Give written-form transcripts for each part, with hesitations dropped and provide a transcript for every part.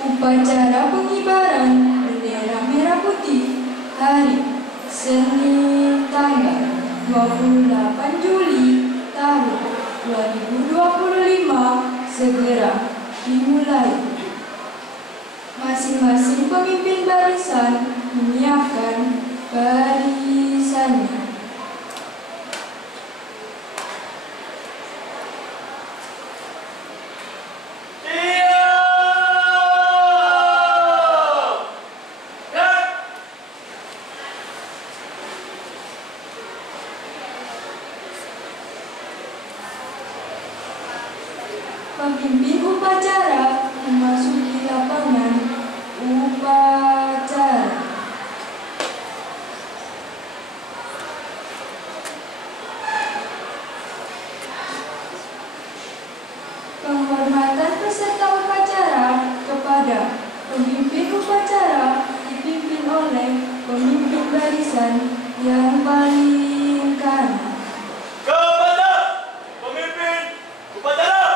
Upacara pengibaran bendera merah putih hari Senin tanggal 28 Juli tahun 2025 segera dimulai. Masing-masing pemimpin barisan menyiapkan barisannya. Pemimpin upacara memasuki lapangan upacara. Penghormatan peserta upacara kepada pemimpin upacara dipimpin oleh pemimpin barisan yang paling kanan. Kepada pemimpin upacara,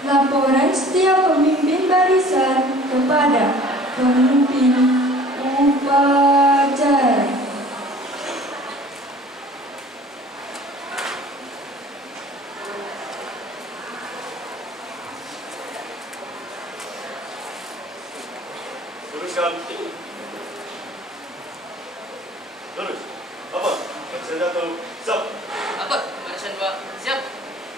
Laporan setiap pemimpin barisan kepada pemimpin upacara. luruskan. Lurus. Apa? Barisan 1, siap. Apa? Barisan 2, siap.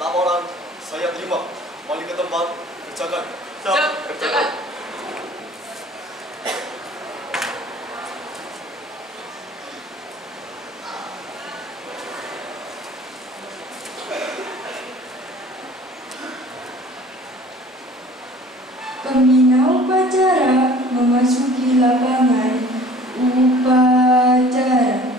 Laporan saya terima. Balik ke tempat, kerjakan. Siap, kerjakan. Pembina upacara memasuki lapangan upacara.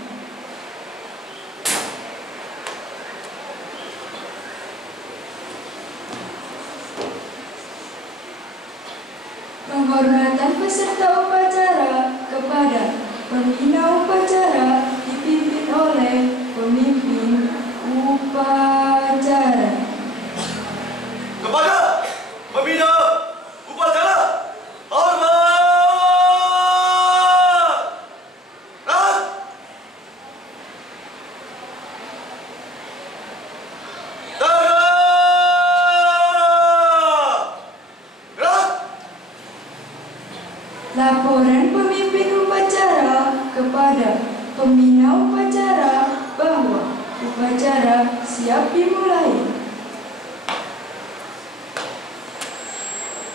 Penghormatan peserta upacara kepada pembina upacara dipimpin oleh pemimpin upacara. Kepada pembina upacara, hormat. Laporan pemimpin upacara kepada pembina upacara bahwa upacara siap dimulai.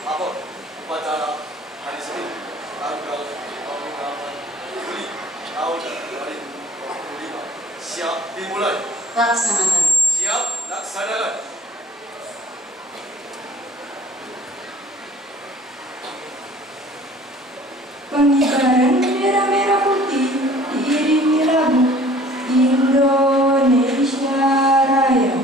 Lapor upacara hari Senin tanggal 28 Juli tahun 2025 siap dimulai. Laksanakan. Siap laksanakan. Pengibaran bendera merah putih diiringi lagu Indonesia Raya.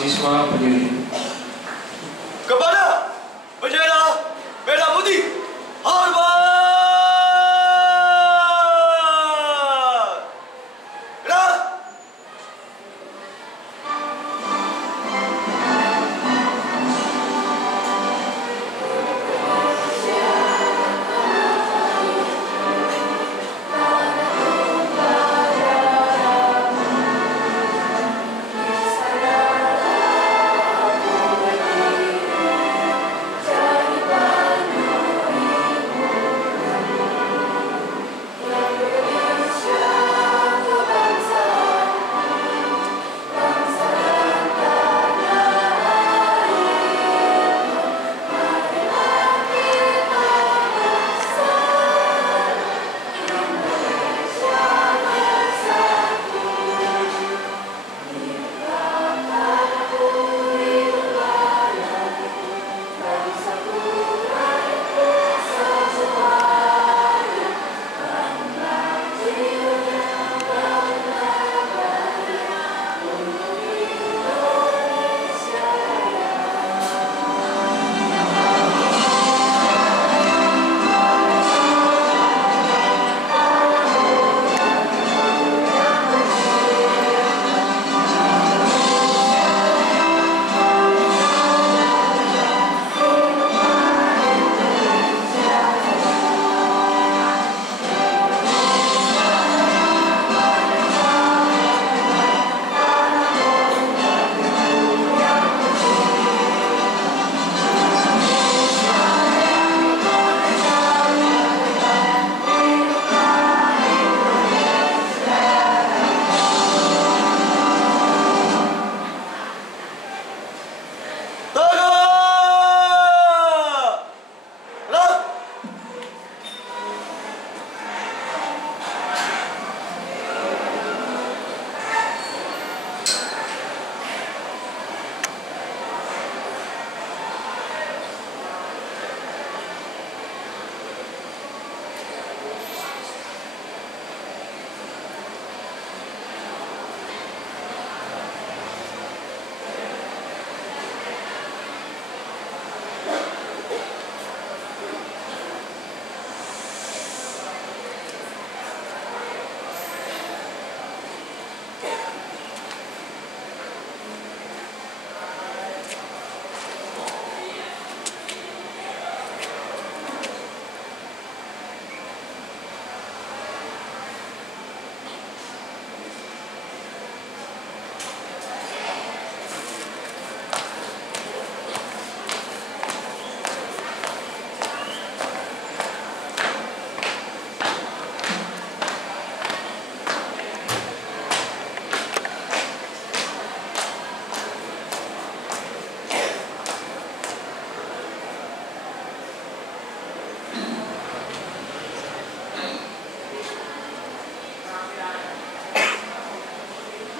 mahasiswa berdiri. Kepada bendera merah putih, hormat! Gerak!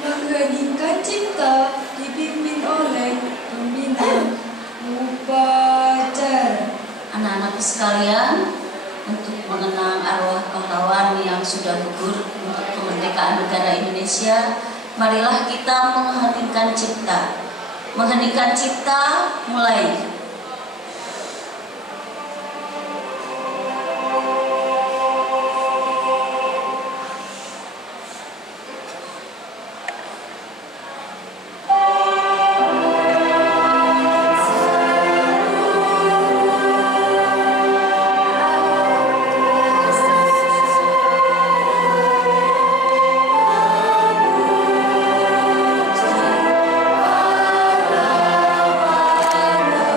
Mengheningkan cipta dipimpin oleh pembina upacara. Anak-anakku sekalian, untuk mengenang arwah pahlawan yang sudah gugur untuk kemerdekaan negara Indonesia, marilah kita mengheningkan cipta. Mengheningkan cipta, mulai.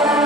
Para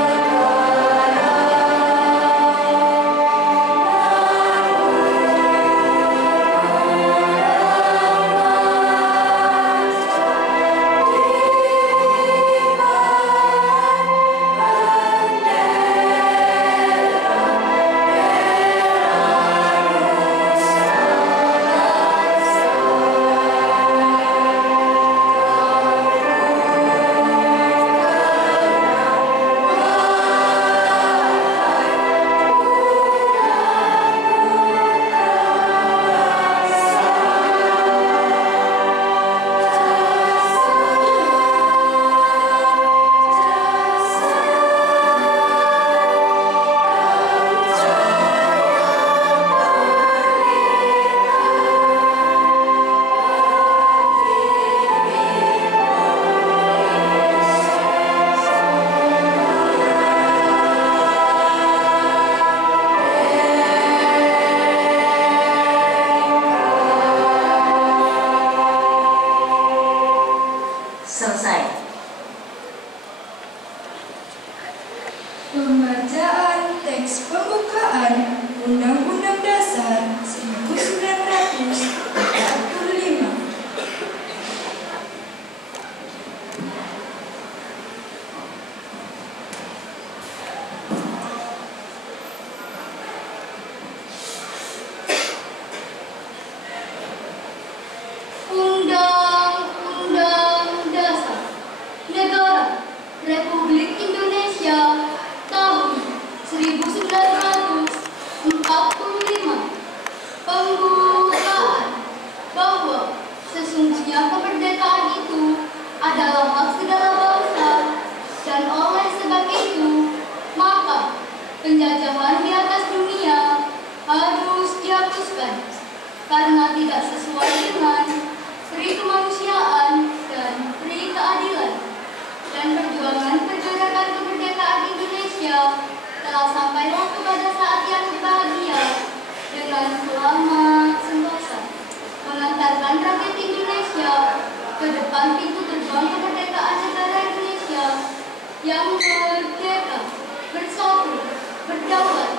Pembacaan teks pembukaan Undang-Undang Dasar 1945. Undang-Undang Dasar Negara Republik Indonesia tahun 1945. Pembukaan bahwa sesungguhnya kemerdekaan itu adalah hak segala bangsa dan oleh sebab itu maka penjajahan di atas dunia harus dihapuskan karena tidak sesuai dengan pri kemanusiaan dan pri keadilan, dan perjuangan pergerakan kemerdekaan Indonesia telah sampailah kepada saat yang bahagia dengan selamat sentosa mengantarkan rakyat Indonesia ke depan pintu gerbang kemerdekaan negara Indonesia yang merdeka, bersatu, berdaulat,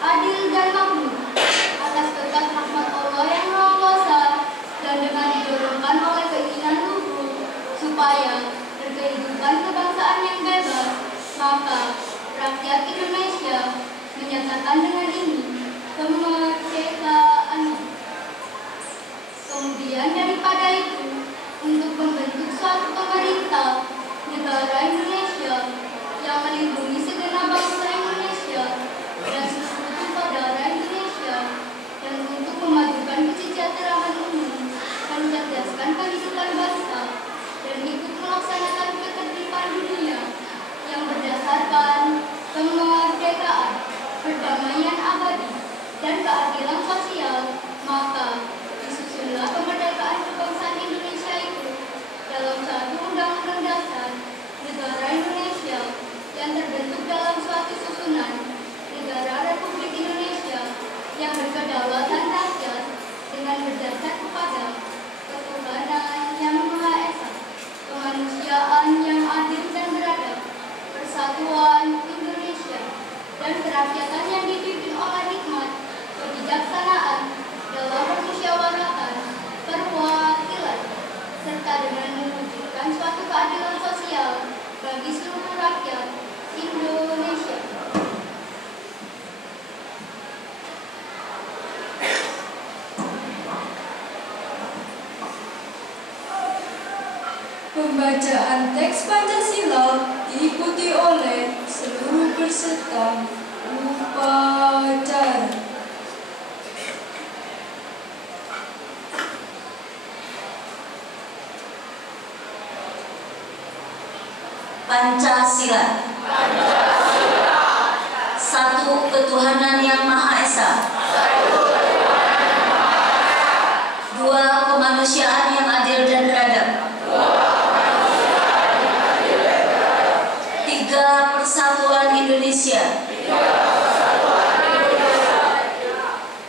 adil dan makmur atas berkat rahmat Allah yang Maha Kuasa dan dengan didorongkan oleh keinginan luhur supaya berkehidupan kebangsaan yang bebas, maka rakyat Indonesia menyatakan dengan ini kemerdekaan. Kemudian daripada itu, untuk membentuk suatu pemerintah negara Indonesia yang melindungi segenap bangsa Indonesia dan seluruh saudara Indonesia, dan untuk memajukan kesejahteraan umum, mencerdaskan kehidupan bangsa, dan ikut melaksanakan ketertiban dunia yang berdasarkan kemerdekaan, perdamaian abadi, dan keadilan sosial, maka disusunlah kemerdekaan kebangsaan Indonesia itu dalam satu undang-undang dasar negara Indonesia yang terbentuk dalam suatu susunan negara Republik Indonesia yang berkedaulatan rakyat dengan berdasar kepada ketuhanan yang Maha Esa, kemanusiaan yang adil dan beradab, persatuan Indonesia, dan kerakyatan yang dipimpin oleh hikmat, kebijaksanaan dalam permusyawaratan, perwakilan, serta dengan mewujudkan suatu keadilan sosial bagi seluruh rakyat Indonesia. Pembacaan teks Pancasila diikuti oleh seluruh peserta upacara. Pancasila. Satu ketuhanan yang Maha Esa. Dua kemanusiaan yang adil dan beradab. Tiga persatuan Indonesia.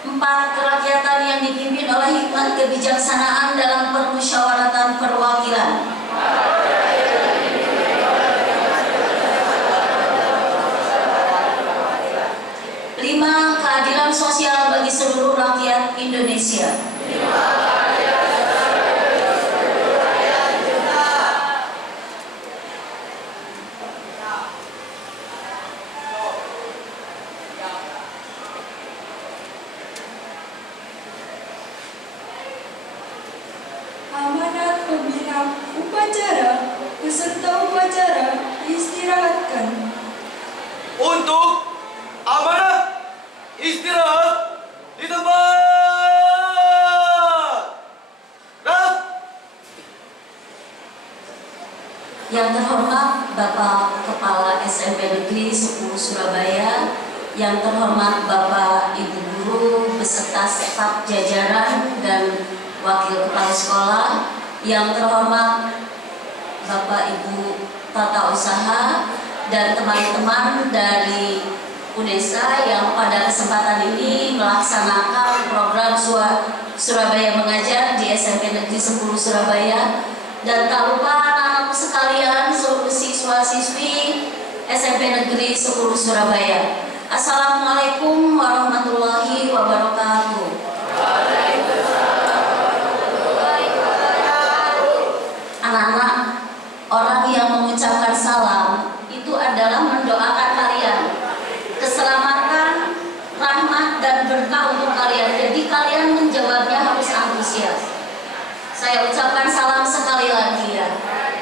Empat kerakyatan yang dipimpin oleh hikmat kebijaksanaan dalam permusyawaratan perwakilan. Lima, keadilan sosial bagi seluruh rakyat Indonesia. Amanat pembina upacara, peserta upacara diistirahatkan. Untuk amanah istirahat di tempat. Yang terhormat Bapak Kepala SMP Negeri 10 Surabaya, yang terhormat Bapak Ibu Guru beserta staf jajaran dan Wakil Kepala Sekolah, yang terhormat Bapak Ibu Tata Usaha dan teman-teman dari UNESA yang pada kesempatan ini melaksanakan program Surabaya Mengajar di SMP Negeri 10 Surabaya. Dan tak lupa anak-anakku sekalian, seluruh siswa-siswi SMP Negeri 10 Surabaya. Assalamualaikum warahmatullahi wabarakatuh. Anak-anak, orang yang mengucapkan salam itu adalah mendoakan kalian keselamatan, rahmat dan berkah untuk kalian. Jadi kalian menjawabnya harus antusias. Saya ucapkan salam sekali lagi ya,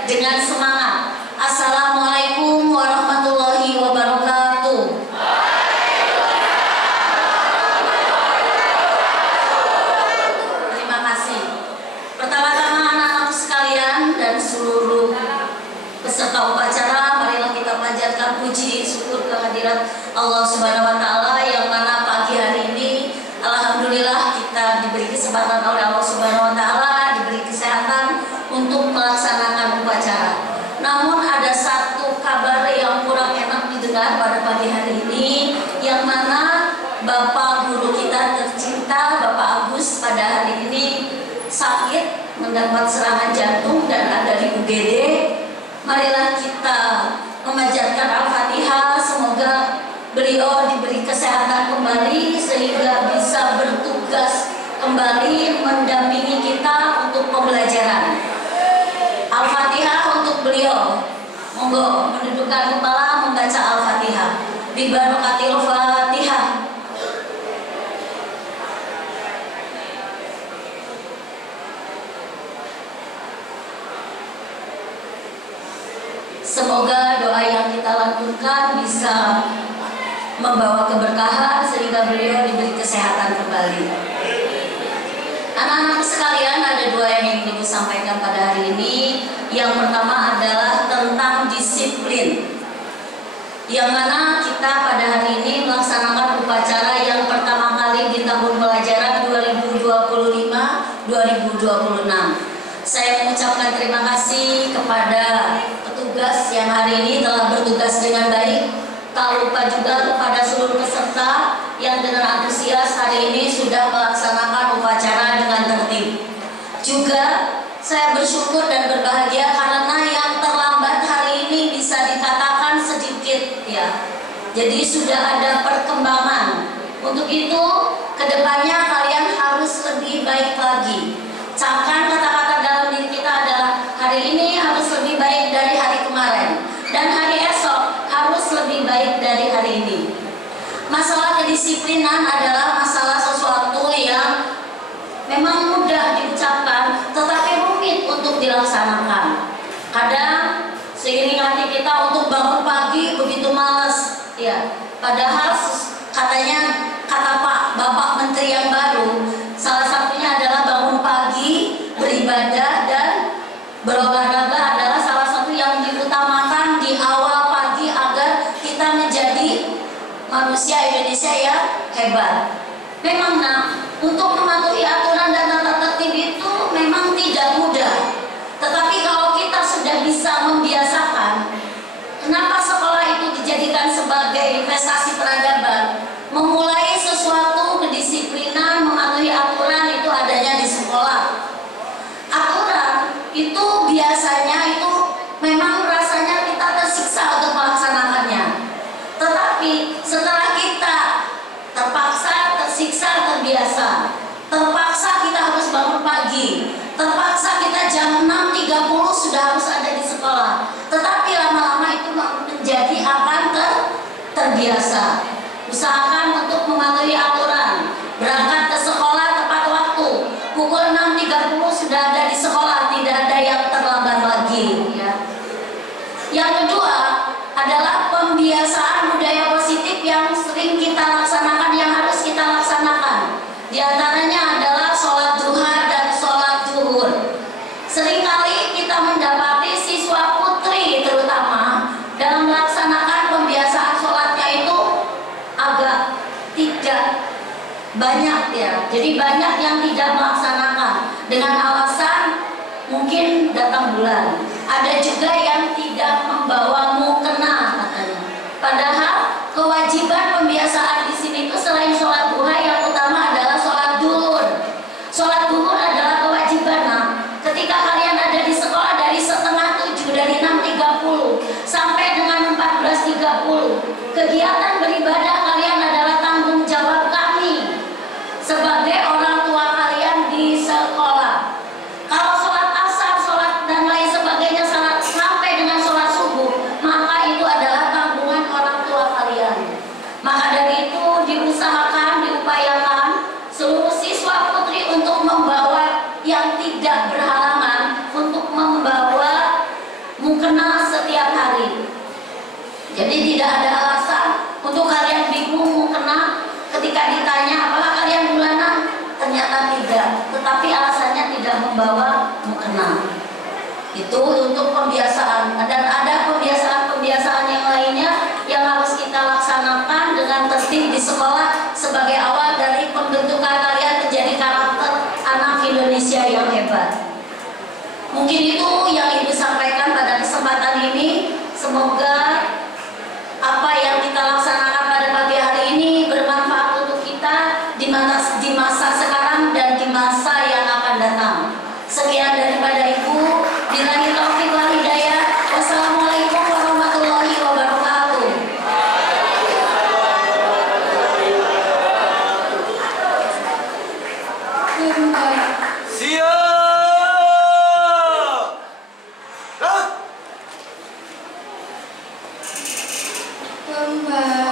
dengan semangat. Assalamualaikum warahmatullahi wabarakatuh. Terima kasih. Pertama-tama anak-anak sekalian dan seluruh peserta upacara, marilah kita panjatkan puji syukur kehadirat Allah Subhanahu wa taala yang mana pagi hari ini alhamdulillah kita diberi kesempatan oleh Allah Subhanahu wa taala, diberi kesehatan untuk melaksanakan upacara. Namun ada satu kabar yang kurang enak didengar pada pagi hari ini, yang mana Bapak guru kita tercinta Bapak Agus pada hari ini sakit, mendapat serangan jantung dan ada di UGD. Marilah kita memanjatkan Al-Fatihah, semoga beliau diberi kesehatan kembali sehingga bisa bertugas kembali mendampingi kita untuk pembelajaran. Al-Fatihah untuk beliau. Monggo mendudukkan kepala membaca Al-Fatihah. Bi barakatil Fatihah. Semoga doa yang kita lantunkan bisa membawa keberkahan sehingga beliau diberi kesehatan kembali. Anak-anak sekalian, ada dua yang ingin Ibu sampaikan pada hari ini. Yang pertama adalah tentang disiplin, yang mana kita pada hari ini melaksanakan upacara yang pertama kali di tahun pelajaran 2025-2026. Saya mengucapkan terima kasih kepada petugas yang hari ini telah bertugas dengan baik. Tak lupa juga kepada seluruh peserta yang dengan antusias hari ini sudah melaksanakan upacara dengan tertib. Juga saya bersyukur dan berbahagia karena yang terlambat hari ini bisa dikatakan sedikit ya. Jadi sudah ada perkembangan. Untuk itu kedepannya kalian harus lebih baik lagi. Camkan kata-kata dalam diri kita adalah hari ini harus lebih baik dari hari kemarin, dan hari esok harus lebih baik dari hari ini. Masalah kedisiplinan adalah masalah sesuatu yang memang mudah diucapkan tetapi rumit untuk dilaksanakan. Kadang seiring hati kita untuk bangun pagi begitu malas ya. Padahal katanya kata Pak Bapak Menteri yang baru, salah satunya adalah bangun pagi, beribadah dan berolahraga adalah salah satu yang diutamakan di awal pagi agar kita menjadi manusia Indonesia yang hebat. Memang untuk mematuhi aturan dan tata tertib itu memang tidak mudah. Tetapi kalau kita sudah bisa membiasakan, kenapa sekolah itu dijadikan sebagai investasi peradaban? Memulai sesuatu kedisiplinan, mematuhi aturan itu adanya di sekolah. Aturan itu biasanya itu memang rasanya kita tersiksa untuk melaksanakannya. Tetapi setelah kita terpaksa, tersiksa, terbiasa, terpaksa kita harus bangun pagi, terpaksa kita jam 6.30 sudah harus ada di sekolah. Tetapi lama-lama itu menjadi akan terbiasa. Usahakan untuk mematuhi aturan, berangkat ke sekolah tepat waktu, pukul 6.30 sudah ada di sekolah, tidak ada yang terlambat lagi ya. Yang kedua adalah pembiasaan budaya positif yang sering kita laksanakan, yang harus kita laksanakan. Di antaranya adalah sholat duha dan sholat zuhur. Seringkali kita mendapati siswa putri terutama dalam melaksanakan pembiasaan sholatnya itu agak tidak banyak ya. Jadi banyak yang tidak melaksanakan dengan alasan mungkin datang bulan. Ada juga yang tidak membawa mukena katanya. Padahal kewajiban pembiasaan di sini itu selain sholat duha, yang utama adalah sholat duhur. Sholat duhur adalah kewajiban. Ketika kalian ada di sekolah dari setengah 7, dari 6.30 sampai dengan 14.30 Jadi tidak ada alasan untuk kalian bingung mau kena ketika ditanya apakah kalian bulanan, ternyata tidak. Tetapi alasannya tidak membawa mukena. Itu untuk pembiasaan, dan ada pembiasaan-pembiasaan yang lainnya yang harus kita laksanakan dengan tertib di sekolah sebagai awal dari pembentukan kalian menjadi karakter anak Indonesia yang hebat. Mungkin itu yang Ibu sampaikan pada kesempatan ini. Semoga apa yang kita laksanakan pada pagi hari ini bermanfaat untuk kita di masa sekarang dan di masa yang akan datang. Sekian daripada Ibu. Billahi taufiq wal hidayah. Wassalamualaikum warahmatullahi wabarakatuh. Siap. Kembali